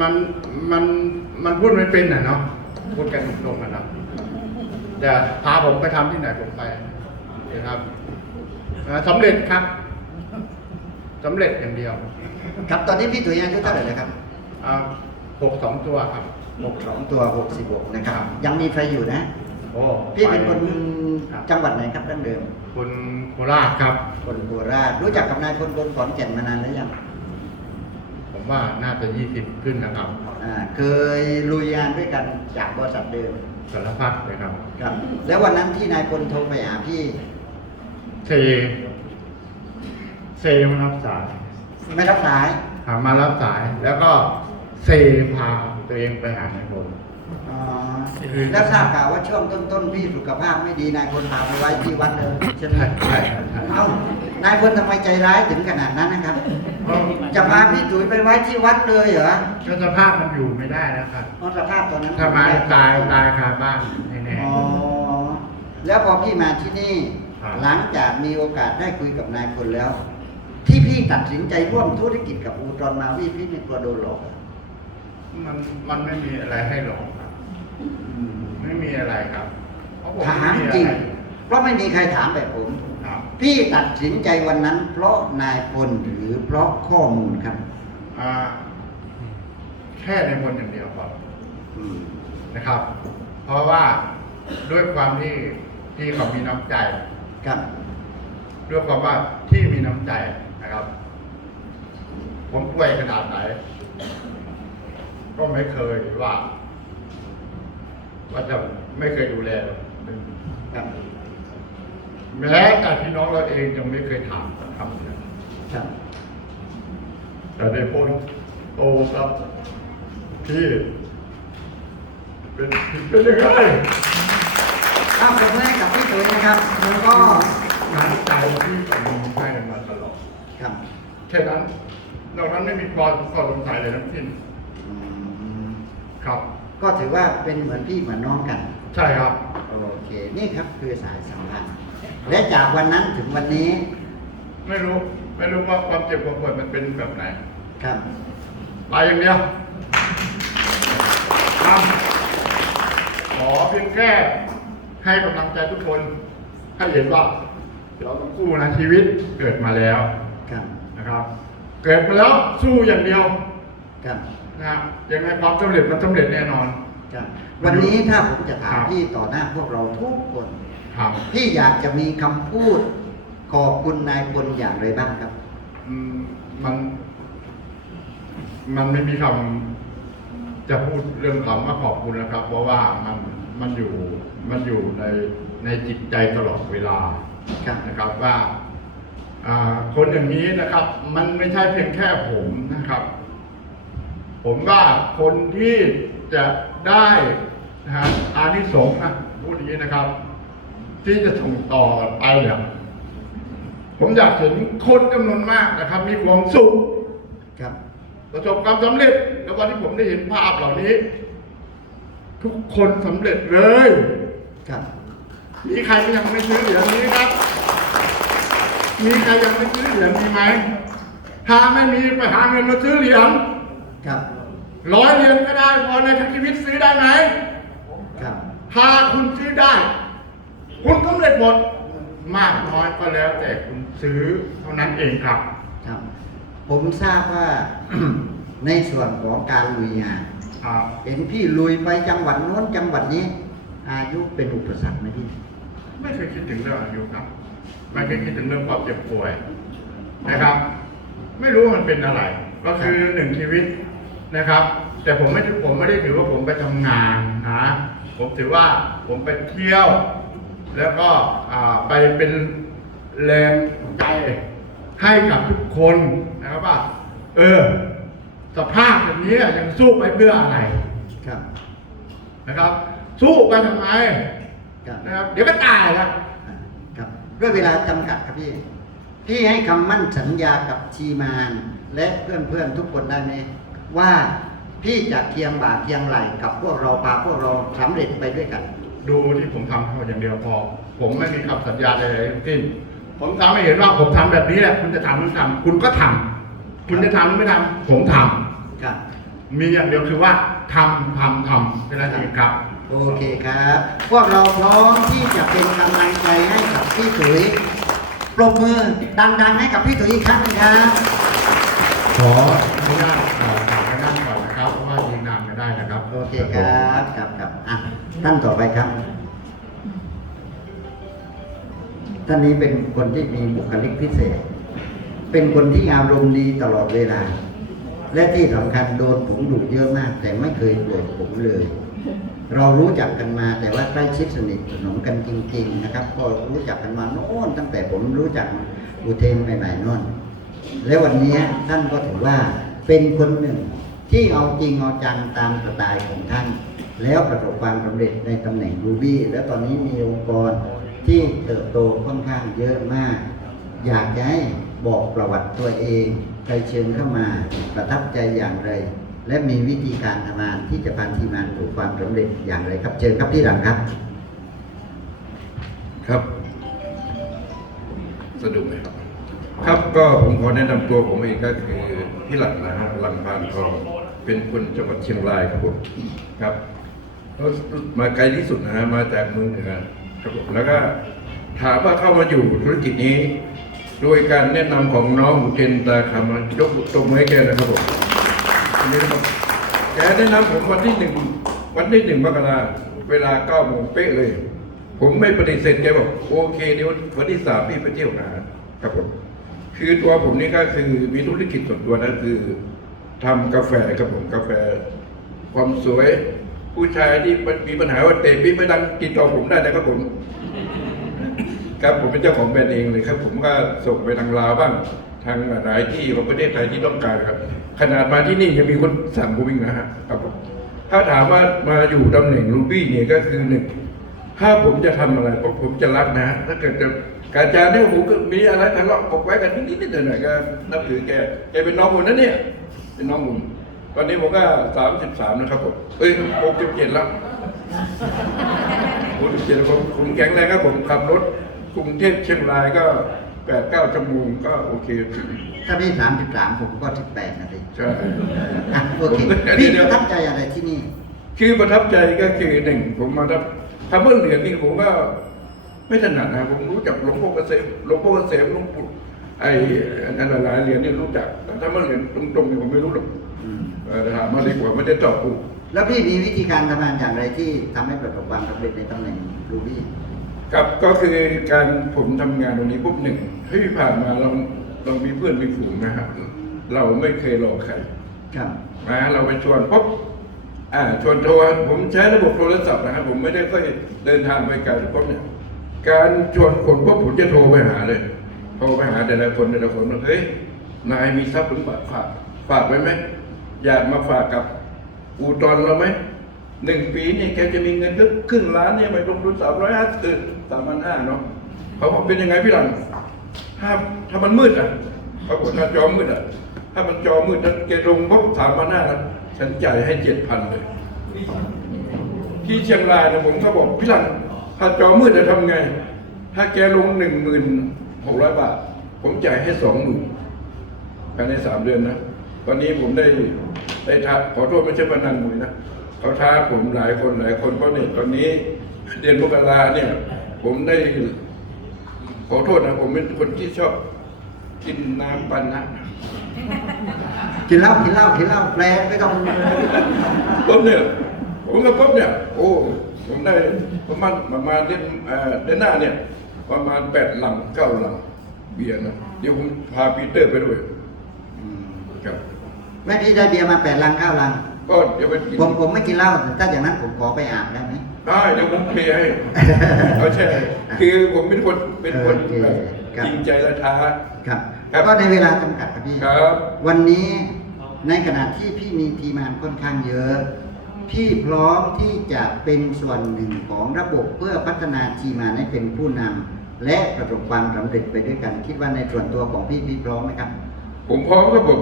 มันมันมันพูดไม่เป็นอะเนาะพูดกันตรงๆอะเนาะแต่พาผมไปทำที่ไหนผมไปนะครับอ่าสำเร็จครับสำเร็จอย่างเดียว ครับตอนนี้พี่ตุ๋ยอายุเท่าไหร่แล้วครับหกสองตัวครับหกสองตัวหกสิบหกนะครับ ยังมีไฟอยู่นะโอ้พี่เป็นคนครับจังหวัดไหนครับดั้งเดิม คนโคราชครับ คนโคราชรู้จักกับนายพลพลขอนแก่นมานานแล้วยังผม ว่าน่าจะยี่สิบขึ้นนะครับ อ่าเคยลุยงานด้วยกันจากบริษัทเดิมสารพัดเลยครับ ครับ แล้ววันนั้นที่นายพลโทรไปหาพี่ เซ เซมารับสายไม่รับสาย หามารับสาย แล้วก็เซพาตัวเองไปหานายพล อ๋อ แล้วทราบข่าวว่าช่วงต้นๆพี่สุขภาพไม่ดีนายพลพาไปไว้ที่วัดเลยใช่ไหมใช่ใช่ใช่ เอ้านายพลทำไมใจร้ายถึงขนาดนั้นนะครับเพราะ จะพาพี่ตุ๋ยไปไว้ที่วัดเลยเหรอก็สภาพมันอยู่ไม่ได้แล้วครับเพราะสภาพตอนนั้นถ้ามาตายตายคาบ้านแน่อ๋อแล้วพอพี่มาที่นี่ครับหลังจากมีโอกาสได้คุยกับนายพลแล้ว ที่พี่ตัดสินใจร่วมธุรกิจกับอูตรอนมาวีพี่ไม่กลัวโดนหลอกเหรอๆมันมันไม่มีอะไรให้หลอกครับไม่มีอะไรครับเพราะผมถามไอะไจริงเพราะไม่มีใครถามแบบผมครับ พี่ตัดสินใจวันนั้น เพราะนายพลหรือเพราะข้อมูลครับ อ่า แค่ในมนต์อย่างเดียวครับอืมนะครับ เพราะว่าด้วยความที่ที่เขามีน้ำใจ ครับด้วยความว่าที่มีน้ำใจนะครับ ผมป่วยขนาดไหน ก็ไม่เคยว่า ว่าจะไม่เคยดูแลครับ แม้แต่พี่น้องเราเองยังไม่เคยถามคำเดียวครับแต่ในพ้นโตครับพี่เป็นเป็นยังไงอ้าวผมให้กับพี่ตุ๋ยนะครับ แล้วก็น้ำใจที่ผมมีให้มาตลอดครับแค่นั้นนอกนั้นไม่มีความข้อสงสัยเลยทั้งสิ้นอืมครับ ก็ถือว่าเป็นเหมือนพี่เหมือนน้องกัน ใช่ครับ โอเค นี่ครับคือสายสัมพันธ์ และจากวันนั้นถึงวันนี้ ไม่รู้ ไม่รู้ว่าความเจ็บความปวดมันเป็นแบบไหนครับไปอย่างเดียวทำขอเพียงแค่ให้กำลังใจทุกคนให้เห็นว่าเราต้องสู้นะชีวิตเกิดมาแล้วครับนะครับ เกิดมาแล้วสู้อย่างเดียวครับนะครับยังไงความสำเร็จมันสำเร็จแน่นอนครับวันนี้ถ้าผมจะถามครับพี่ต่อหน้าพวกเราทุกคน ครับพี่อยากจะมีคำพูด ขอบคุณนายพลอย่างไรบ้างครับ อืมมัน มันไม่มีคำจะพูดเรื่องคำว่าขอบคุณนะครับ เพราะว่ามันมันอยู่มันอยู่ในในจิตใจตลอดเวลาครับ นะครับว่าอ่าคนอย่างนี้นะครับ มันไม่ใช่เพียงแค่ผมนะครับ ผมว่าคนที่จะได้นะฮะอานิสงส์นะพูดอย่างนี้นะครับ ที่จะส่งต่อไปเนี่ยผมอยากเห็นคนจำนวนมากนะครับ มีความสุขครับ ประสบความสำเร็จ แล้ววันที่ผมได้เห็นภาพเหล่านี้ ทุกคนสำเร็จเลยครับ มีใครยังไม่ซื้อเหรียญนี้ครับ มีใครยังไม่ซื้อเหรียญนี้ไหมถ้าไม่มีไปหาเงินมาซื้อเหรียญครับร้อยเหรียญก็ได้พอในทั้งชีวิตซื้อได้ไหมครับถ้าคุณซื้อได้ คุณสำเร็จหมดมากน้อยก็แล้วแต่คุณซื้อเท่านั้นเองครับ ครับ ผมทราบว่า ในส่วนของการลุยงานครับเห็นพี่ลุยไปจังหวัดโน้นจังหวัดนี้ อายุเป็นอุปสรรคไหมพี่ไม่เคยคิดถึงเรื่องอายุครับ ไม่เคยคิดถึงเรื่องความเจ็บป่วยนะครับ ไม่รู้ว่ามันเป็นอะไร ก็คือหนึ่งชีวิตนะครับ แต่ผมไม่ได้ผมไม่ได้ถือว่าผมไปทำงานนะ ผมถือว่าผมไปเที่ยว แล้วก็อ่าไปเป็นแรงใจให้กับทุกคนนะครับว่า เออ สภาพแบบนี้ยังสู้ไปเพื่ออะไรครับนะครับ สู้ไปทำไมครับนะครับ เดี๋ยวก็ตายละอ่าครับด้วยเวลาจำกัดครับพี่ พี่ให้คำมั่นสัญญากับชีมานและเพื่อนๆทุกคนได้ไหมว่าพี่จะเคียงบ่าเคียงไหลกับพวกเราพาพวกเราสำเร็จไปด้วยกัน ดูที่ผมทำเท่าอย่างเดียวพอ ผมไม่มีคำสัญญาใดๆทั้งสิ้นผมทำให้เห็นว่าผมทำแบบนี้แหละคุณจะทำหรือทำคุณก็ทำคุณจะทำหรือไม่ทำผมทำครับ มีอย่างเดียวคือว่าทำทำทำเป็นอะไรครับ โอเคครับ พวกเราพร้อมที่จะเป็นกำลังใจให้กับพี่ตุ๋ยปรบมือดังๆให้กับพี่ตุ๋ยอีกครั้งหนึงครับขออนุญาต โอเคครับครับครับอะท่านต่อไปครับ ท่านนี้เป็นคนที่มีบุคลิกพิเศษ เป็นคนที่อารมณ์ดีตลอดเวลา และที่สำคัญโดนผมดุเยอะมาก แต่ไม่เคยโกรธผมเลย เรารู้จักกันมาแต่ว่าใกล้ชิดสนิทสนมกันจริง ๆ นะครับ ก็รู้จักกันมาโน่นตั้งแต่ผมรู้จักอุเทนใหม่ๆโน่นและวันนี้ท่านก็ถือว่าเป็นคนหนึ่ง ที่เอาจริงเอาจังตามสไตล์ของท่าน แล้วประสบความสำเร็จในตำแหน่งรูบี้และตอนนี้มีองค์กรที่เติบโตค่อนข้างเยอะมาก อยากจะให้บอกประวัติตัวเองใครเชิญเข้ามาประทับใจอย่างไร และมีวิธีการทำงานที่จะพาทีมงานสู่ความสำเร็จอย่างไรครับเชิญครับที่หลังครับ ครับ สะดุกไหมครับ ครับก็ผมขอแนะนำตัวผมเองก็คือพี่หลังนะฮะหลังพานทองเป็นคนจังหวัดเชียงรายครับผมครับก็มาไกลที่สุดนะฮะมาจากเมืองเหนือครับผมแล้วก็ถามว่าเข้ามาอยู่ธุรกิจนี้ โดยการแนะนำของน้องเทนตาคำยกตรงมือให้แกนะครับผมอันนี้นะครับแกแนะนำผมวันที่หนึ่งวันที่หนึ่งมกราเวลาเก้าโมงเป๊ะเลย ผมไม่ปฏิเสธแกบอกโอเคเดี๋ยววันที่สามพี่ไปเที่ยวนะครับผม คือตัวผมนี่ก็คือมีธุรกิจส่วนตัวนะคือทำกาแฟครับผมกาแฟ ความสวย ผู้ชายที่มีปัญหาว่าเตะปิ๊บไม่ดังติดต่อผมได้นะครับผม ครับผมเป็นเจ้าของแบรนด์เองเลยครับ ผมก็ส่งไปทางลาวบ้างทางหลายที่ของประเทศไทยที่ต้องการครับ ขนาดมาที่นี่ยังมีคนสั่งผมอีกนะฮะครับผมถ้าถามว่ามาอยู่ตำแหน่งรูบี้เนี่ยก็คือหนึ่งถ้าผมจะทำอะไรผมจะรักนะฮะถ้าเกิดจะ การจารเนี่ยผมก็มีอะไรทะเลาะกบไว้กันนิดๆหน่อยๆก็นับถือแกแกเป็นน้องผมนะเนี่ย เป็นน้องผมตอนนี้ผมก็สามสิบสามนะครับผมเอ้ยหกสิบเจ็ดแล้วผมเจ็ดผมผมแข็งแรงครับผมขับรถกรุงเทพเชียงรายก็แปดเก้าชั่วโมงก็โอเคถ้าพี่สามสิบสามผมก็สิบแปดนาทีใช่อะโอเคผมพี่เดี๋ปยวระทับใจอะไรที่นี่ คือประทับใจก็คือหนึ่งผมมาทับทำเรื่องเหรียญนี่ผมก็ ไม่ถนัดนะผมรู้จักหลวงพ่อเกษมหลวงพ่อเกษมหลวงปู่ไอ้อันหลายๆเหรียญเนี่ยรู้จักแต่ถ้ามันเหรียญตรงๆเนี่ยผมไม่รู้หรอกอืมเออถามมาดีกว่าไม่ได้เจาะปูแล้วพี่มีวิธีการทำงานอย่างไรที่ทำให้ประสบความสำเร็จในตำแหน่งรูบี้ครับก็คือการผมทำงานตรงนี้ปุ๊บหนึ่งเฮ้ยผ่านมาเราเรามีเพื่อนมีฝูงนะครับเราไม่เคยหลอกใครครับนะเราไปชวนปุ๊บอ่าชวนโทรผมใช้ระบบโทรศัพท์นะครับผมไม่ได้ค่อยเดินทางไปไกลปุ๊บเนี่ย การชวนคนปุ๊บผมจะโทรไปหาเลยโทรไปหาแต่ละคนแต่ละคนว่าเฮ้ยนายมีทรัพย์หรือเปล่าฝากฝากไว้ไหมอยากมาฝากกับอูตอนเราไหมหนึ่งปีนี่แกจะมีเงินสักครึ่งล้านเนี่ยไปลงทุนสามร้อยห้าสิบสามพันห้าเนาะเขาบอกเป็นยังไงพี่หลังถ้าถ้ามันมืดอะปรากฏถ้าจอมืดอะ ถ้ามันจอมืดถ้าแกลงปุ๊บสามพันห้าแล้วฉันจ่ายให้เจ็ดพันเลย ที่เชียงรายนะผมก็บอกพี่หลัง ถ้าจอมืดจะทำไง ถ้าแกลงหนึ่งหมื่นหกร้อยบาท ผมจ่ายให้สองหมื่นภายในสามเดือนนะ ตอนนี้ผมได้ได้ท้าขอโทษไม่ใช่พนันมวยนะเขาท้าผมหลายคนหลายคนเพราะเนี่ยตอนนี้เดือนมกราเนี่ย ผมได้ ขอโทษนะ ผมเป็นคนที่ชอบกินน้ำปันนะกินเหล้ากินเหล้ากินเหล้าแปลไม่ต้องปุ๊บเนี่ยผมก็ปุ๊บเนี่ย โอ้ ผมได้ประมาณประมาณเดือนเอ่อเดือนหน้าเนี่ย ประมาณแปดหลังเก้าหลังเบียร์นะเดี๋ยวผมพาปีเตอร์ไปด้วยอืมครับแม่พี่ได้เบียร์มาแปดลังเก้าลัง ก็เดี๋ยวไปกินผมผมไม่กินเหล้าแต่ถ้าอย่างนั้นผมขอไปอาบได้ไหมได้เดี๋ยวผมเพย์ให้เอาใช่คือผมเป็นคนเป็นคนโอเคแบบครับจริงใจและท้าครับครับก็ในเวลาจำกัดครับพี่ครับวันนี้ในขณะที่พี่มีทีมงานค่อนข้างเยอะ พี่พร้อมที่จะเป็นส่วนหนึ่งของระบบเพื่อพัฒนาทีมงานให้เป็นผู้นำและประสบความสำเร็จไปด้วยกัน คิดว่าในส่วนตัวของพี่พี่พร้อมไหมครับ ผมพร้อมครับผม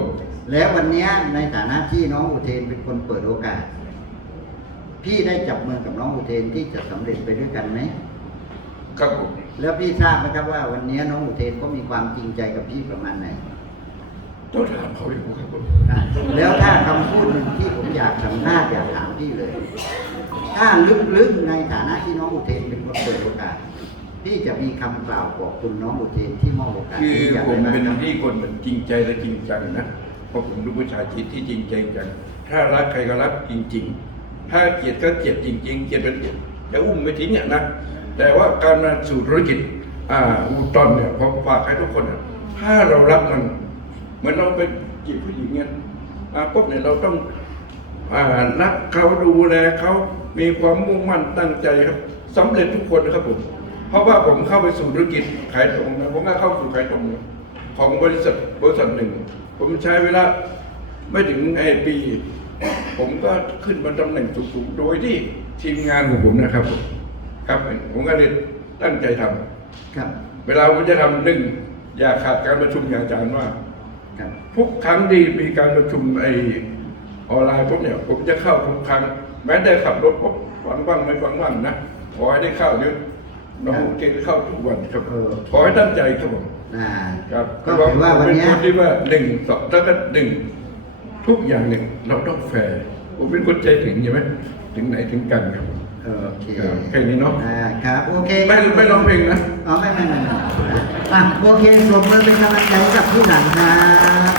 แล้ววันนี้ในฐานะที่น้องอุเทนเป็นคนเปิดโอกาส พี่ได้จับมือกับน้องอุเทนที่จะสำเร็จไปด้วยกันไหมครับผม แล้วพี่ทราบไหมครับว่าวันนี้น้องอุเทนก็มีความจริงใจกับพี่ประมาณไหน ต้องถามเขาดีกว่าครับผมอะแล้วถ้าคำพูดหนึ่งที่ผมพี่เลย ถ้าลึกๆในฐานะที่น้องอุเทนเป็นคนเปิดโอกาสพี่จะมีคำกล่าวขอบคุณน้องอุเทนที่มอบโอกาสคือนี้ย่างผไรมบ้างเป็นครับ ที่คนจริงใจและจริงจังนะเพราะผมรู้ผู้ชายจิตที่จริงใจจังถ้ารักใครก็รักจริง ๆ ถ้าเกลียดก็เกลียดจริง ๆเกลียดเป็นเกลียดจะอุ้มไปทิ้งเนี่ยนะแต่ว่าการมาสู่ธุรกิจอ่าอูตอนเนี่ยผมฝากให้ทุกคนนะถ้าเรารักมันเห มือนเราไปจีบผู้หญิงเนี่ยอ่าปุ๊บเนี่ยเราต้องอ่ารักเขาดูแลเขามีความมุ่งมั่นตั้งใจครับสำเร็จทุกคนนะครับผม เพราะว่าผมเข้าไปสู่ธุรกิจขายตรงนะผมก็เข้าสู่ขายตรงของบริษัทบริษัทหนึ่ง ผมใช้เวลาไม่ถึงไอปี ผมก็ขึ้นมาตำแหน่งสูงๆโดยที่ทีมงานของผมนะครับผมครับผมก็เลยตั้งใจทำครับ เวลาผมจะทำหนึ่งอย่าขาดการประชุมอย่างอาจารย์ว่าครับ ทุกครั้งที่มีการประชุมไอออนไลน์ปุ๊บเนี่ยผมจะเข้าทุกครั้ง แม้แต่ขับรถปุ๊บฟังบ้างไม่ฟังบ้างนะขอให้ได้เข้าเยอะน้องเก่งเข้าทุกวันครับเออขอให้ตั้งใจครับผมอ่าครับก็ถือว่าวันเป็นเนี้ยคนที่ว่าหนึ่งสองแล้วก็หนึ่งทุกอย่างหนึ่งเราต้องแฟร์ผมเป็นคนใจถึงใช่ไหมถึงไหนถึงกันครับผม โอเคครับแค่นี้เนาะอ่าครับโอเคไม่ไม่ร้องเพลงนะอ๋อไม่ไม่ไม่ไม่อะโอเคปรบมือเป็นกำลังใจให้กับผู้หลังครับ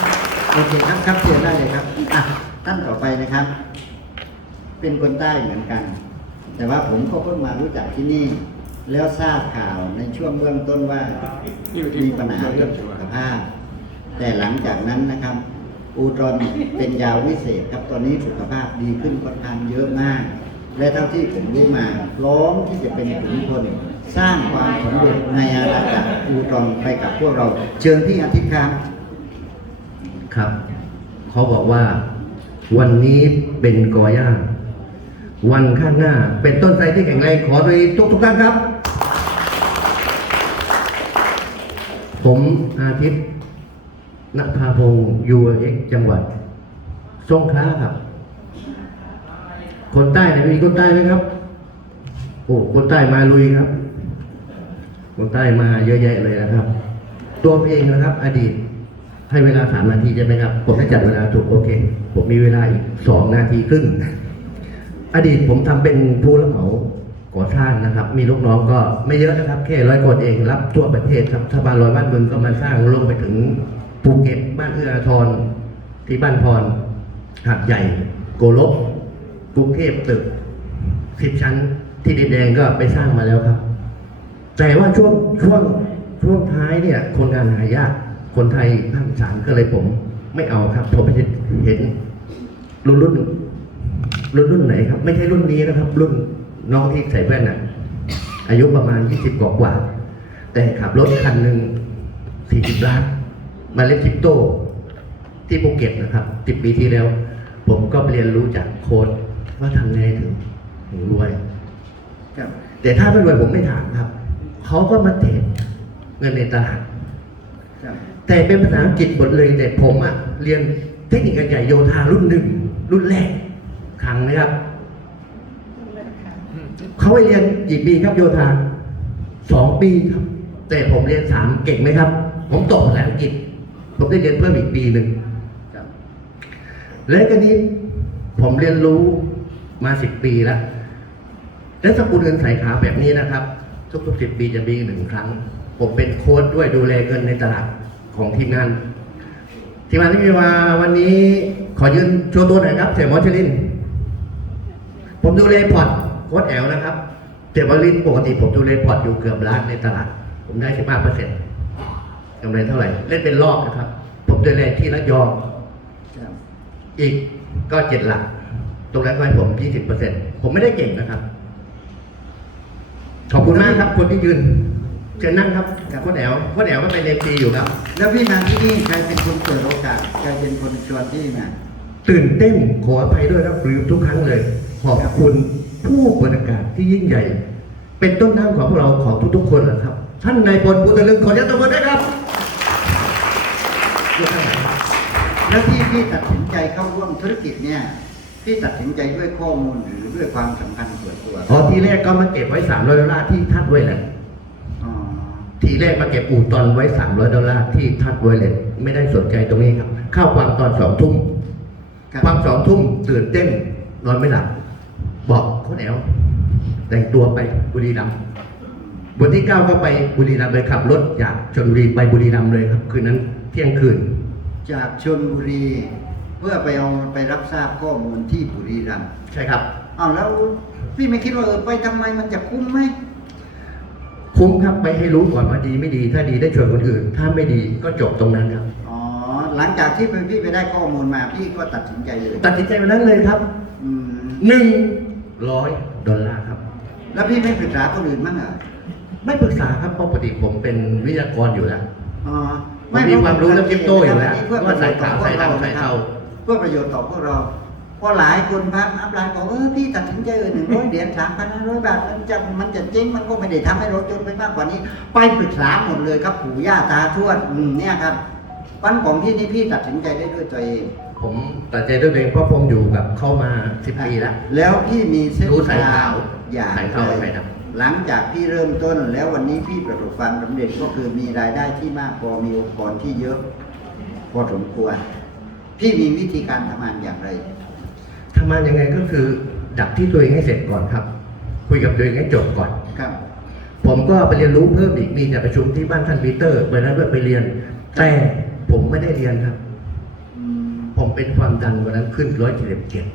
โอเคครับครับเชิญได้เลยครับอะท่านต่อไปนะครับ เป็นคนใต้เหมือนกัน แต่ว่าผมก็เพิ่งมารู้จักที่นี่ แล้วทราบข่าวในช่วงเบื้องต้นว่ามีปัญหาเรื่องสุขภาพ แต่หลังจากนั้นนะครับ อูตรอนเป็นยาวิเศษครับตอนนี้สุขภาพดีขึ้นค่อนข้างเยอะมาก และเท่าที่ผมรู้มาพร้อมที่จะเป็นขุนพลสร้างความสำเร็จในอาณาจักรอูตอนไปกับพวกเรา เชิญพี่อาทิตย์ครับครับเขาบอกว่า วันนี้เป็นกอย่าวันข้างหน้า เป็นต้นไทรที่แข็งแรงขอโดยทุกทุกท่านครับ ผมอาทิตย์นักพาพงศ์ยูเอ็กจังหวัดสงขลาครับ คนใต้เนี่ยมีคนใต้ไหมครับ โอ้คนใต้มาลุยครับ คนใต้มาเยอะแยะเลยนะครับ ตัวเพลงนะครับ อดีตให้เวลาสามนาทีใช่ไหมครับ ผมได้จัดเวลาถูกโอเค ผมมีเวลาอีกสองนาทีครึ่ง อดีตผมทำเป็นผู้รับเหมาก่อสร้างนะครับ มีลูกน้องก็ไม่เยอะนะครับ แค่ร้อยคนเองรับทั่วประเทศครับชาวบ้านร้อยบ้านเมืองก็มาสร้างลงไปถึงภูเก็ตบ้านเอื้ออาทรที่บ้านพรหาดใหญ่ โกลบ กรุงเทพตึกสิบชั้นที่ดินแดงก็ไปสร้างมาแล้วครับ แต่ว่าช่วงช่วงช่วงท้ายเนี่ยคนงานหายากคนไทยภาคอีสานก็เลยผม ไม่เอาครับผมเห็นเห็นรุ่นรุ่นรุ่นรุ่นไหนครับ ไม่ใช่รุ่นนี้นะครับ รุ่นน้องที่ใส่แว่นน่ะ อายุประมาณยี่สิบกว่ากว่า แต่ขับรถคันหนึ่งสี่สิบล้าน มาเล่นคริปโต ที่ภูเก็ตนะครับสิบปีที่แล้ว ผมก็เรียนรู้จากโค้ด ว่าทำไงถึงถึงรวยครับแต่ถ้าไม่รวยผมไม่ถามครับ เขาก็มาเทรดเงินในตลาดครับแต่เป็นภาษาอังกฤษหมดเลยแต่ผมอะเรียนเทคนิคการใหญ่โยธารุ่นหนึ่งรุ่นแรกครั้งนะครับเขาไปเรียนกี่ปีครับโยธาสองปีครับ แต่ผมเรียนสามเก่งไหมครับ ผมตกภาษาอังกฤษ ผมได้เรียนเพิ่มอีกปีหนึ่งครับและก็นี้ผมเรียนรู้ มาสิบปีแล้วและสกุลเงินสายขาวแบบนี้นะครับ ทุกๆสิบปีจะมีหนึ่งครั้ง ผมเป็นโค้ดด้วยดูแลเงินในตลาดของทีมงานทีมงานที่มีมาวันนี้ขอยืนโชว์ตัวหน่อยครับเสียมอชลิน ผมดูแลพอร์ตโค้ดแอลนะครับเสียมอชลินปกติผมดูแลพอร์ตอยู่เกือบล้านในตลาด ผมได้สิบห้าเปอร์เซ็นต์กำไรเท่าไหร่ เล่นเป็นรอบนะครับ ผมดูแลที่ระยองอีกก็เจ็ดหลัก ตรงนั้นก็ให้ผมยี่สิบเปอร์เซ็นต์ผมไม่ได้เก่งนะครับ ขอบคุณมากครับ คนที่ยืนเชิญนั่งครับโค้ดแอลโค้ดแอลก็เป็นเอฟีอยู่ครับ แล้วพี่มาที่นี่ใครเป็นคนเปิดโอกาสใครเป็นคนชวนพี่มาตื่นเต้นขออภัยด้วยครับลืมทุกครั้งเลย ขอบคุณผู้เปิดอากาศที่ยิ่งใหญ่ เป็นต้นน้ำของพวกเราของทุกๆคนแหละครับ ท่านนายพลปุตตะลึงขอยัตบมือด้วยครับยกข้างหลังแล้วที่พี่ตัดสินใจเข้าร่วมธุรกิจเนี่ย พี่ตัดสินใจด้วยข้อมูลหรือด้วยความสัมพันธ์ส่วนตัวอ๋อทีแรกก็มาเก็บไว้สามร้อยดอลลาร์ที่ทัดไว้แหละอ๋อทีแรกมาเก็บอู่ตอนไว้300ดอลลาร์ที่ทัดไวเลตไม่ได้สนใจตรงนี้ครับ เข้าความตอนสองทุ่มครับความสองทุ่มตื่นเต้นนอนไม่หลับแถวแต่งตัวไปบุรีรัมย์วันที่เก้าก็ไปบุรีรัมย์เลยขับรถจากชลบุรีไปบุรีรัมย์เลยครับ คืนนั้นเที่ยงคืน จากชนบุรี เพื่อไปเอาไปรับทราบข้อมูลที่บุรีรัมย์ใช่ครับ อ้าวแล้วพี่ไม่คิดว่าเออไปทำไมมันจะคุ้มไหม คุ้มครับไปให้รู้ก่อนว่าดีไม่ดี ถ้าดีได้ชวนคนอื่น ถ้าไม่ดีก็จบตรงนั้นครับ อ๋อ หลังจากที่พี่ไปได้ข้อมูลมาพี่ก็ตัดสินใจเลยตัดสินใจวันนั้นเลยครับอืมหนึ่งร้อยดอลลาร์ครับ แล้วพี่ไม่ปรึกษาคนอื่นมั้างเหรอไม่ปรึกษาครับเพราะปกติผมเป็นวิทยากรอยู่แล้ว อ๋อผมมีความรู้เรื่องคริปโตอยู่แล้วเพื่อว่าใส่ขาวใส่ดำใส่เทาเพื่อประโยชน์ต่อพวกเราเพราะหลายคนพักอัพไลน์บอกเออพี่ตัดสินใจหนึ่งร้อยเหรียญสามพันห้าร้อยบาทมันจะมันจะเจ๊งมันก็ไม่ได้ทำให้เราจนไปมากกว่านี้ ไปปรึกษาหมดเลยครับปู่ย่าตาทวดอืมเนี่ยครับวันของพี่นี่พี่ตัดสินใจได้ด้วยตัวเอง ผมตัดใจด้วยตัวเองเพราะผมอยู่กับเข้ามาสิบปีแล้ว แล้วพี่มีเส้นรู้สายทาขางวอย่างสายขาวเลยสายดหลังจากพี่เริ่มต้นแล้ววันนี้พี่ประสบความสำเร็จก็คือมีรายได้ที่มากพอมีองค์กรที่เยอะพอสมควร พี่มีวิธีการทำงานอย่างไร ทำงานยังไงก็คือ ดับที่ตัวเองให้เสร็จก่อนครับ คุยกับตัวเองให้จบก่อน ครับ ผมก็ไปเรียนรู้เพิ่มอีกมีแต่ประชุมที่บ้านท่านปีเตอร์ไปนั้นด้วยไปเรียน แต่ผมไม่ได้เรียนครับ อืมผมเป็นความดันวันนั้นขึ้นร้อยเจ็ดเจ็ด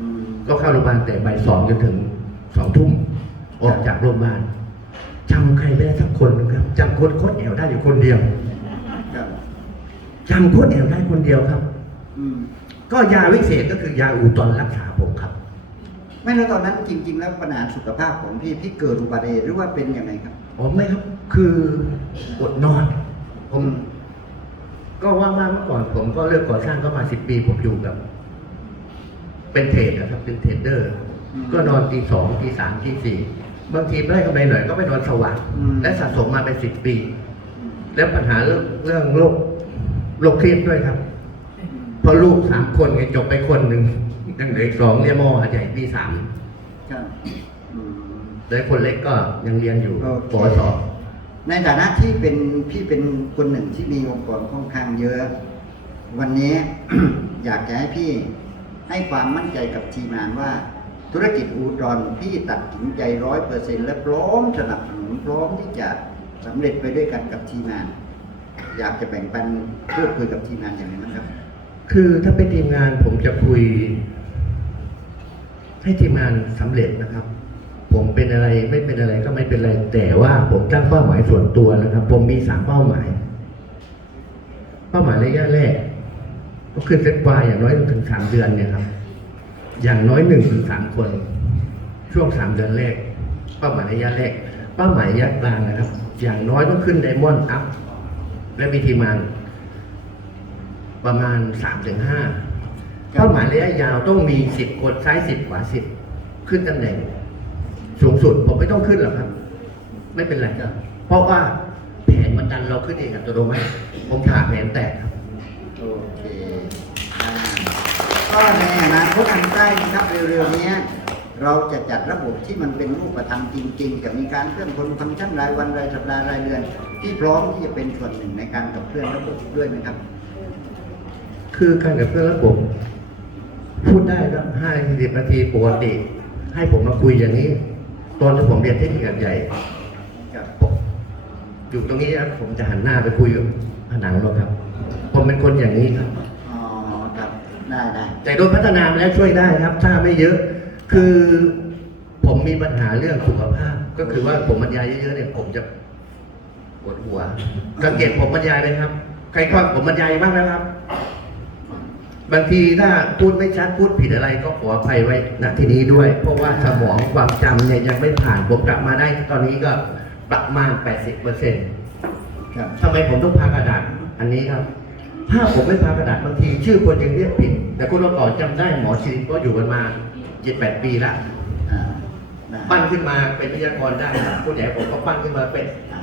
อืม ก็เข้าโรงพยาบาลแต่บ่ายสองจนถึงสองทุ่มออกจากโรงพยาบาลจำใครไม่ได้สักคนนะครับจำโค้ดโค้ดแอลได้อยู่คนเดียว ครับ จำโค้ดแอลได้คนเดียวครับอืม ก็ยาวิเศษก็คือยาอูตอนรักษาผมครับ ไม่แล้วตอนนั้นจริง ๆ แล้วปัญหาสุขภาพของพี่พี่เกิดอุบัติเหตุหรือว่าเป็นยังไงครับ อ๋อไม่ครับคืออดนอน ผม ก็ว่างๆเมื่อก่อน ผมก็เลิกก่อสร้างก็มาสิบปีผมอยู่กับ เป็นเทรดนะครับ เป็นเทรดเดอร์ อืมก็นอนตีสองตีสามตีสี่บางทีได้กำไรหน่อยก็ไปนอนสว่างอืม และสะสมมาเป็นสิบปีแล้วปัญหาเรื่องเรื่องโรคโรคเครียดด้วยครับเพ ราะลูกสามคนไงจบไปคนหนึ่งยังเหลืออีกสองเรียนมหาใหญ่ปีสามครับอืมแล้วคนเล็กก็ยังเรียนอยู่โอเคปวส ในฐานะที่เป็นพี่เป็นคนหนึ่งที่มีองค์กรค่อนข้างเยอะ วันนี้ อยากจะให้พี่ให้ความมั่นใจกับทีมงานว่า ธุรกิจอูดรพี่ตัดสินใจร้อยเปอร์เซ็นและพร้อมสนับสนุนพร้อมที่จะสำเร็จไปด้วยกันกับทีมงาน อยากจะแบ่งปันพูดคุยกับทีมงานอย่างไรบ้างครับ คือถ้าเป็นทีมงานผมจะคุย ให้ทีมงานสำเร็จนะครับ ผมเป็นอะไรไม่เป็นอะไรก็ไม่เป็นไร แต่ว่าผมตั้งเป้าหมายส่วนตัวนะครับ ผมมีสามเป้าหมาย เป้าหมายระยะแรก ก็คือเซตวายอย่างน้อยถึงสามเดือนเนี่ยครับ อย่างน้อยหนึ่งถึงสามคน ช่วงสามเดือนแรก เป้าหมายระยะแรก เป้าหมายระยะกลางนะครับ อย่างน้อยต้องขึ้นไดมอนด์อัพและมีทีมงาน ประมาณสามถึงห้าครับเป้าหมายระยะยาวต้องมีสิบคนซ้ายสิบขวาสิบขึ้นตำแหน่ง สูงสุดผมไม่ต้องขึ้นหรอกครับ ไม่เป็นไรครับ เพราะว่าแผนมันดันเราขึ้นเองอัตโนมัติผมผ่าแผนแตกครับ โอเคอ่าก็ในอนาคตอันใกล้นะครับเร็วๆเนี้ย เราจะจัดระบบที่มันเป็นรูปธรรมจริงๆ กับมีการเคลื่อนพลฟังก์ชันรายวันรายสัปดาห์รายเดือน ที่พร้อมที่จะเป็นส่วนหนึ่งในการขับเคลื่อนระบบด้วยไหมครับ คือการกับเพื่อนระบบพูดได้ครับห้าสิบนาทีปกติ ให้ผมมาคุยอย่างนี้ ตอนที่ผมเรียนเทคนิคใหญ่ครับผมอยู่ตรงนี้ครับผมจะหันหน้าไปคุยกับผนังรถครับ ผมเป็นคนอย่างนี้ครับ อ๋อครับได้ได้แต่โดยพัฒนามาแล้วช่วยได้ครับ ถ้าไม่เยอะ คือผมมีปัญหาเรื่องสุขภาพ ก็คือว่าผมบรรยายเยอะๆเนี่ยผมจะปวดหัวสังเกตผมบรรยายไหมครับ ใครฟังผมบรรยายบ้างไหมครับ บางทีถ้าพูดไม่ชัดพูดผิดอะไรก็ขออภัยไว้ณที่นี้ด้วย เพราะว่าสมองความจำเนี่ยยังไม่ผ่านผมกลับมาได้ ตอนนี้ก็ประมาณ 80เปอร์เซ็นต์ครับทำไมผมต้องพากระดาษอันนี้ครับ ถ้าผมไม่พากระดาษบางทีชื่อคนยังเรียกผิด แต่คุณเราต่อจำได้หมอชินก็อยู่กันมาเจ็ดแปดปีละอ่าได้ปั้นขึ้นมาเป็นวิทยากรได้ผู้ใหญ่ผมก็ปั้นขึ้นมาเป็นอ่า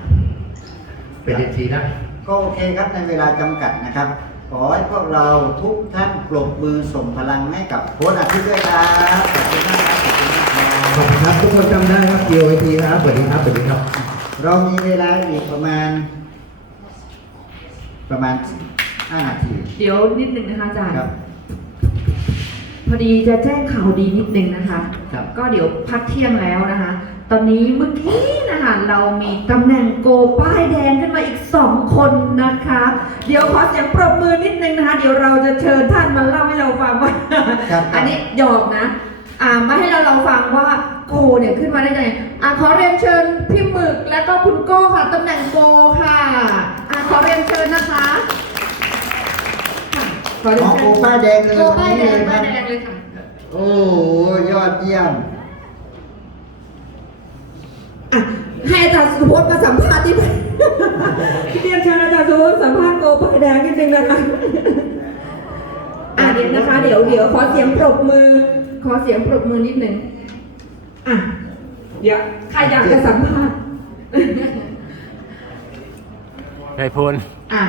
เป็นเดทีได้ ก็โอเคครับในเวลาจำกัดนะครับ ขอให้พวกเราทุกท่านปรบมือส่งพลังให้กับโค้ชอาทิตย์ด้วยครับขอบคุณมากครับขอบคุณมากครับขอบคุณครับทุกคนจำได้ครับ GOT ครับสวัสดีครับสวัสดีครับ เรามีเวลาอีกประมาณ ประมาณ5นาที เดี๋ยวนิดนึงนะคะอาจารย์ ครับพ อดีจะแจ้งข่าวดีนิดนึงนะคะ ครับก็เดี๋ยวพักเที่ยงแล้วนะคะ ตอนนี้เมื่อกี้นะคะเรามีตำแหน่งโกป้ายแดงขึ้นมาอีกสองคนนะคะ เดี๋ยวขอเสียงปรบมือนิดนึงนะคะ เดี๋ยวเราจะเชิญท่านมาเล่าให้เราฟังว่า ครับ อันนี้หยอกนะอ่ามาให้เราเราฟังว่าโกเนี่ยขึ้นมาได้ไงอ่าขอเรียนเชิญพี่หมึกและก็คุณโก้ค่ะตำแหน่งโกค่ะ ขอเรียอ๋นอเชิโกญป้ายแดงเลยโกป้ายแดงวันนี้เลยป้ายครับแดงเลยค่ะ โอ้โหยอดเยี่ยมอะให้อาจารย์สุพจน์มาสัมภาษณ์ที่เรียนเชิญอาจารย์สุพจน์สัมภาษณ์โกป้ายแดงนิดนึงนะคะอะเดี๋ยวนะคะ เดี๋ยวเดี๋ยวขอเสียงปรบมือ ขอเสียงปรบมือนิดนึงอะเดี๋ยวใครอยากจะสัมภาษณ์ไพพลอะ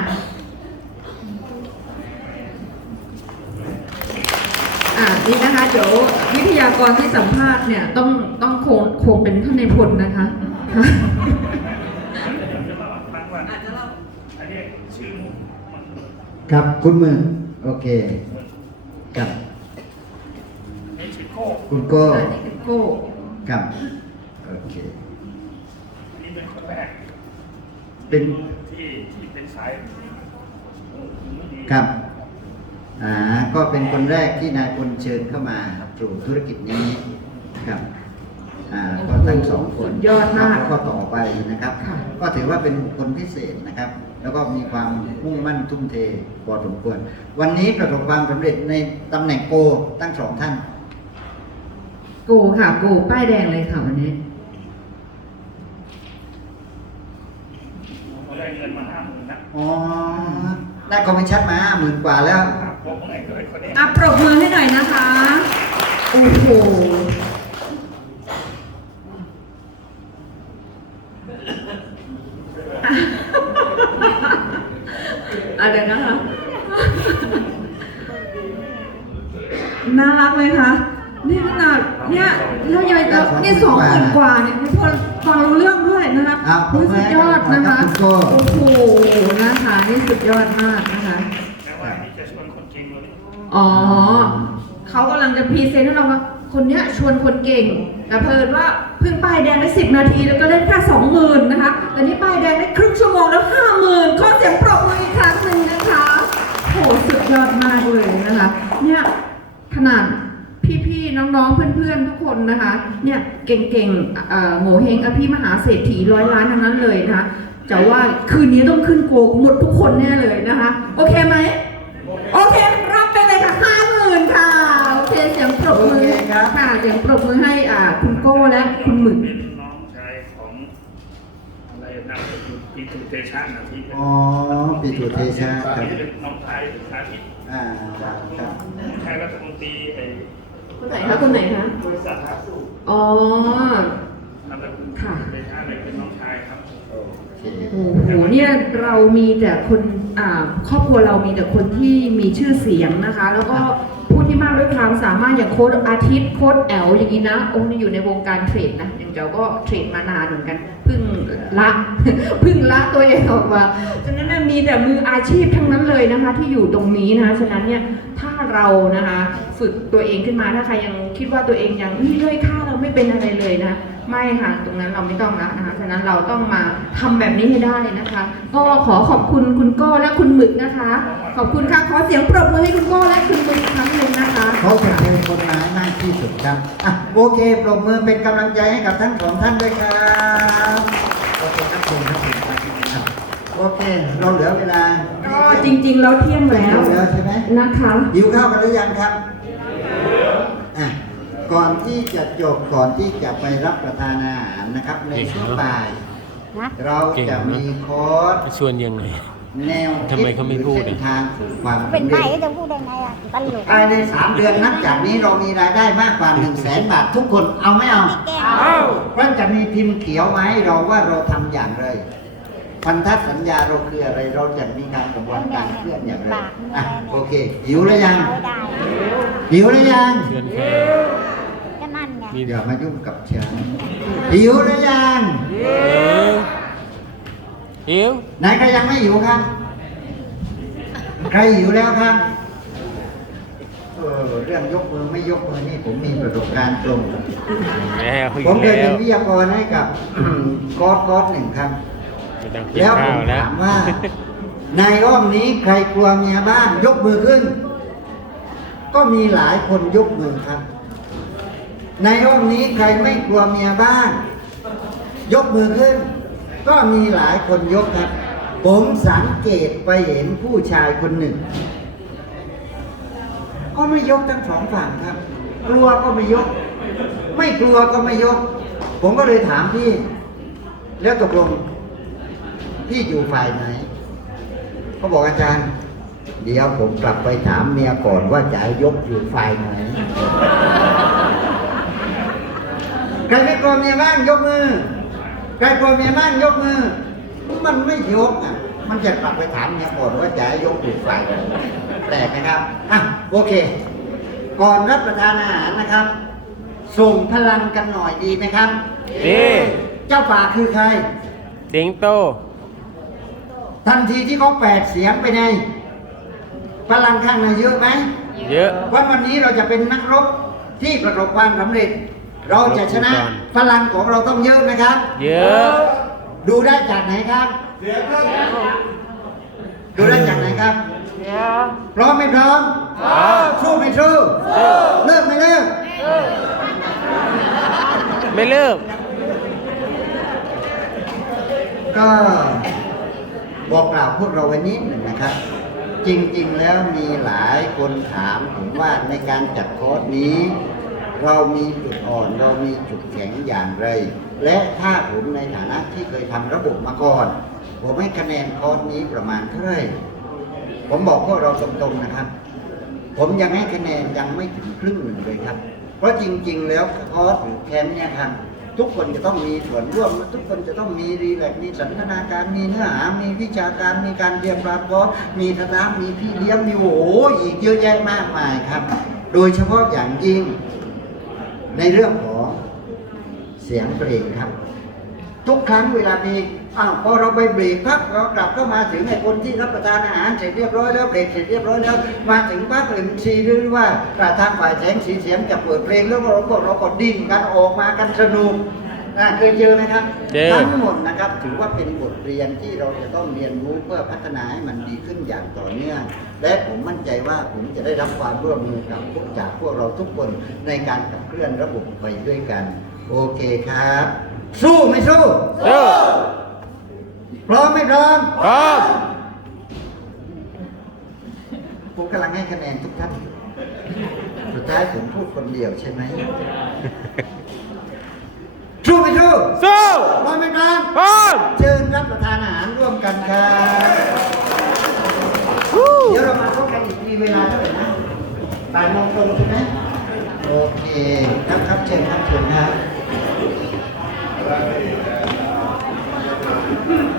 อะ นี่นะคะเดี๋ยววิทยากรที่สัมภาษณ์เนี่ยต้องต้องคงคงเป็นท่านในายพลนะคะครับคุณมือโอเคครับคุณโก้อันนี้คือโก้ครับโอเคเป็นที่ที่เป็นสายครับ อ่าก็เป็นคนแรกที่นายพลเชิญเข้ามาสู่ธุรกิจนี้ครับอ่าก็ทั้งสองคนสุดยอดมากแล้วก็ต่อไปนะครับค่ะก็ถือว่าเป็นบุคคลพิเศษนะครับ แล้วก็มีความมุ่งมั่นทุ่มเทพอสมควร วันนี้ประสบความสำเร็จในตำแหน่งโกตั้งสองท่าน โกค่ะโกป้ายแดงเลยค่ะวันนี้ผมได้เงินมาห้าหมื่นนะอ๋อได้คอมมิชชั่นมาหมื่นกว่าแล้วครับ ผมไอ้เคยคนนี้อะปรบมือให้หน่อยนะคะ โอ้โห อะไรนะคะ น่ารักไหมคะ นี่ขนาดเนี่ยแล้วยายแล้วนี่สองหมื่นกว่าเนี่ยไม่พอฟังรู้เรื่องด้วยนะคะอะโอ้ยสุดยอดนะคะขอบคุณครับโอ้โห นะคะ นี่สุดยอดมากนะคะ อ๋อ เขากำลังจะพรีเซนต์ให้เราว่าคนเนี้ยชวนคนเก่ง แต่เพลินว่าเพิ่งป้ายแดงได้สิบนาทีแล้วก็เล่นแค่สองหมื่นนะคะแต่นี่ป้ายแดงได้ครึ่งชั่วโมงแล้วห้าหมื่นขอเสียงปรบมืออีกครั้งหนึ่งนะคะโหสุดยอดมากเลยนะคะ เนี่ยขนาดพี่ๆ น้องๆ เพื่อนๆ ทุกคนนะคะ เนี่ยเก่งๆเอ่อโง่เฮงอภิมหาเศรษฐีร้อยล้านทั้งนั้นเลยนะคะจะว่าคืนนี้ต้องขึ้นโกงหมดทุกคนแน่เลยนะคะ โอเคไหม โอเค รับไปเลยค่ะห้าหมื่นค่ะ โอเค เสียงปรบ มือโอเคครับค่ะเสียงปรบมือให้อ่าคุณโก้และคุณหมึกเป็นน้องชายของอะไรนะปีตุเตชะนะที่เป็นอ๋อปีตุเตชะครับ ที่เป็นน้องชายสาธิตอ่าครับน้องชายรัฐมนตรีไอ้คนไหนคะคนไหนคะบริษัทสุอ๋อนั่นแหละค่ะเตชะเลยเป็นน้องชายครับโอเคโอ้โหเนี่ยเรามีแต่คนอ่าครอบครัวเรามีแต่คนที่มีชื่อเสียงนะคะ แล้วก็ผู้ ที่มากด้วยความสามารถอย่างโค้ดอาทิตย์โค้ดแอลอย่างนี้นะโอ้นี่อยู่ในวงการเทรดนะอย่างเจ้าก็เทรดมานานเหมือนกันพึ่งละพึ่งละตัวเองออกมาฉะนั้นมีแต่มืออาชีพทั้งนั้นเลยนะคะ ที่อยู่ตรงนี้นะฉะนั้นเนี่ยถ้าเรานะคะฝึกตัวเองขึ้นมาถ้าใครยังคิดว่าตัวเองยังเฮ้ยด้อยค่าเราไม่เป็นอะไรเลยนะไม่ค่ะตรงนั้นเราไม่ต้องละนะคะฉะนั้นเราต้องมาทำแบบนี้ให้ได้นะคะ ก็ขอขอบคุณคุณโก้และคุณหมึกนะคะ ขอบคุณค่ะขอเสียงปรบมือให้คุณโก้และคุณหมึกอีกครั้งหนึ่งนะคะเขาจะเป็นคนมาให้มากที่สุดครับอะโอเคปรบมือเป็นกำลังใจให้กับทั้งสองท่านด้วยครับโอเคครับเชิญครับเชิญครับอะ โอเค เราเหลือเวลาก็จริงๆเราเที่ยงแล้วเหลือใช่ไหมนะคะหิวข้าวกันหรือยังครับอะก่อนที่จะจบก่อนที่จะไปรับประทานอาหารนะครับ ในช่วงบ่าย เราจะมีคอร์สชวนยังไงแนวทำไมเขาไม่พูดเส้อะนทางสู่ความเป็นสำใครเร็จจะพูดได้ไงอะตลกภายในสามเดือนนับจากนี้เรามีรายได้มากกว่า1นึ่งแสนบาททุกคนเอาไม่เอาเอาเพราะจะมีพิมพ์เขียวมาให้เราว่าเราทำอย่างไร พันธสัญญาเราคืออะไรเราจะมีการกระบวนการเคลื่อนอย่างไรอะโอเคหิวหรือยังเอาได้หิวหรือยังเพื่อนแค่ก็นั่นไงมีอย่ามายุ่งกับฉันหิวหรือยังเอวเอวไหนใครยังไม่หิวครับใครหิวแล้วครับโออเรื่องยกมือไม่ยกมือนี่ผมมีประสบการณ์ตรงแล้วอีผกมเคยแล้เป็วนวิทยากรให้กับกอดกอดหนึ่งครับไม่ ต้องกินแล้วผข้าวมแล้ว ถามว่า ในห้องนี้ใครกลัวเมียบ้างยกมือขึ้น ก็มีหลายคนยกมือครับ ในห้องนี้ใครไม่กลัวเมียบ้าง ยกมือขึ้น ก็มีหลายคนยกครับ ผมสังเกตไปเห็นผู้ชายคนหนึ่ง ก็ไม่ยกทั้งสองฝั่งครับ กลัวก็ไม่ยก ไม่กลัวก็ไม่ยก ผมก็เลยถามพี่ แล้วตกลง พี่อยู่ฝ่ายไหนเขาบอกอาจารย์ เดี๋ยวผมกลับไปถามเมียก่อนว่าจะยกอยู่ฝ่ายไหนใครไม่กลัวเมียบ้างยกมือใครกลัวเมียบ้างยกมือ มันไม่ยกอะ มันจะกลับไปถามเมียก่อนว่าจะยกอยู่ฝ่ายไหนแปลกนะครับอะโอเค ก่อนรับประทานอาหารนะครับ ส่งพลังกันหน่อยดีไหมครับนี่เจ้าป่าคือใคร สิงโต ทันทีที่เขาแปดเสียงไปในพลังข้างในเยอะไหมเยอะ ว่าวันนี้เราจะเป็นนักรบที่ประสบความสำเร็จ เราจะชนะรบก่อนพลังของเราต้องเยอะไหมครับ เยอะ ดูได้จากไหนครับดูได้จากไหนครับพร้อมไม่พร้อมสู้ไม่สู้เลิกไม่เลิกไม่เลิกก็ บอกกล่าวพวกเราไวันนี้หนึ่งนะครับ จริงๆแล้วมีหลายคนถามผมว่าในการจัดคอร์สนี้ เรามีจุดอ่อนเรามีจุดแข็งอย่างไร และถ้าผมในฐานะที่เคยทำระบบมาก่อน ผมให้คะแนนคอร์สนี้ประมาณเท่าไหร่ผมบอกพวกเราตรงๆนะครับ ผมยังให้คะแนนยังไม่ถึงครึ่งหนึ่งเลยครับ เพราะจริงๆแล้วคอร์สหรือแคมป์เนี่ยครับ ทุกคนจะต้องมีส่วนร่วม ทุกคนจะต้องมีรีแลกซ์มีสันทนาการมีเนื้อหา มีวิชาการมีการเตรียมรับก็มมีสนามีพี่เลี้ยงมีโอ้โหอีกเยอะแยะมากมายครับ โดยเฉพาะอย่างยิ่งในเรื่องของเสียงเพลงครับ ทุกครั้งเวลามี อ้าวพอเราไปเบรกพักเรากลับเข้ามาถึงไอ้คนที่รับประทานอาหารเสร็จเรียบร้อยแล้วเบรกเสร็จเรียบร้อยแล้วมาถึงพักเอ็มซีหรือว่าประทางฝ่ายแสงสีเสียงจะเปิดเพลงแล้วเราก็เราก็ดิ้นกันออกมากันสนุกอ่าเคยเจอไหมครับเจอทั้งหมดนะครับถือว่าเป็นบทเรียนที่เราจะต้องเรียนรู้เพื่อพัฒนาให้มันดีขึ้นอย่างต่อเนื่อง และผมมั่นใจว่าผมจะได้รับความร่วมมือกับพวกจากพวกเราทุกคนในการขับเคลื่อนระบบไปด้วยกัน โอเคครับ สู้ไม่สู้สู้ พร้อมไม่พร้อม พร้อม ผมกำลังให้คะแนนทุกท่าน สุดท้ายผมพูดคนเดียวใช่ไหมสู้ไม่สู้สู้พร้อมไม่พร้อม พร้อม เชิญรับประทานอาหารร่วมกันครับเดี๋ยวเรามาพบกันอีกทีเวลาเท่าไหร่นะบ่ายโมงตรงใช่ไหมโอเคครับครับเชิญครับเชิญครับ